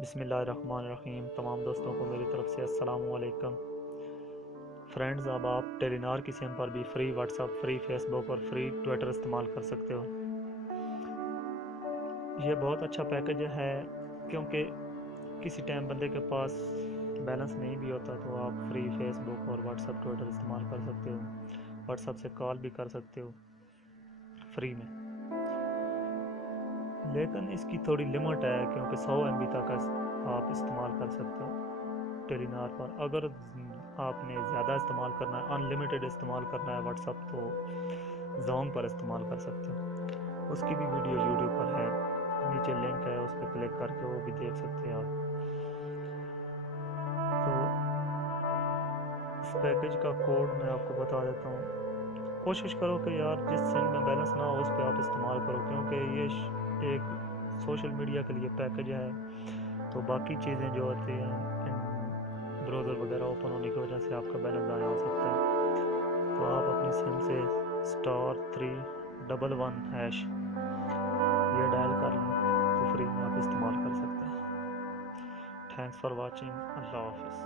بسم اللہ الرحمن الرحیم۔ تمام دوستوں کو میری طرف سے السلام علیکم۔ فرینڈز، اب آپ ٹیلی نار کی سم پر بھی free WhatsApp, free Facebook اور فری ٹویٹر استعمال کر سکتے ہو۔ یہ بہت اچھا پیکج ہے کیونکہ کسی ٹائم بندے کے پاس بیلنس نہیں بھی ہوتا تو آپ فری فیس بک اور واٹس ایپ ٹویٹر استعمال کر سکتے ہو۔ واٹس ایپ سے کال بھی کر سکتے ہو فری میں، لیکن اس کی تھوڑی لمٹ ہے کیونکہ 100 MB تک آپ استعمال کر سکتے ہو ٹیلی نار پر۔ اگر آپ نے زیادہ استعمال کرنا ہے، ان لمیٹڈ استعمال کرنا ہے واٹس ایپ، تو زونگ پر استعمال کر سکتے ہو۔ اس کی بھی ویڈیو یوٹیوب پر ہے، نیچے لنک ہے، اس پہ کلک کر کے وہ بھی دیکھ سکتے ہیں آپ۔ تو اس پیکج کا کوڈ میں آپ کو بتا دیتا ہوں۔ کوشش کرو کہ یار جس سم میں بیلنس نہ ہو اس پہ آپ استعمال کرو، کیونکہ یہ ایک سوشل میڈیا کے لیے پیکج ہے، تو باقی چیزیں جو ہوتی ہیں براؤزر وغیرہ اوپن ہونے کی وجہ سے آپ کا بیلنس ضائع ہو سکتا ہے۔ تو آپ اپنی سم سے *311# یہ ڈائل کر لیں تو فری میں آپ استعمال کر سکتے ہیں۔ Thanks for watching. اللہ حافظ۔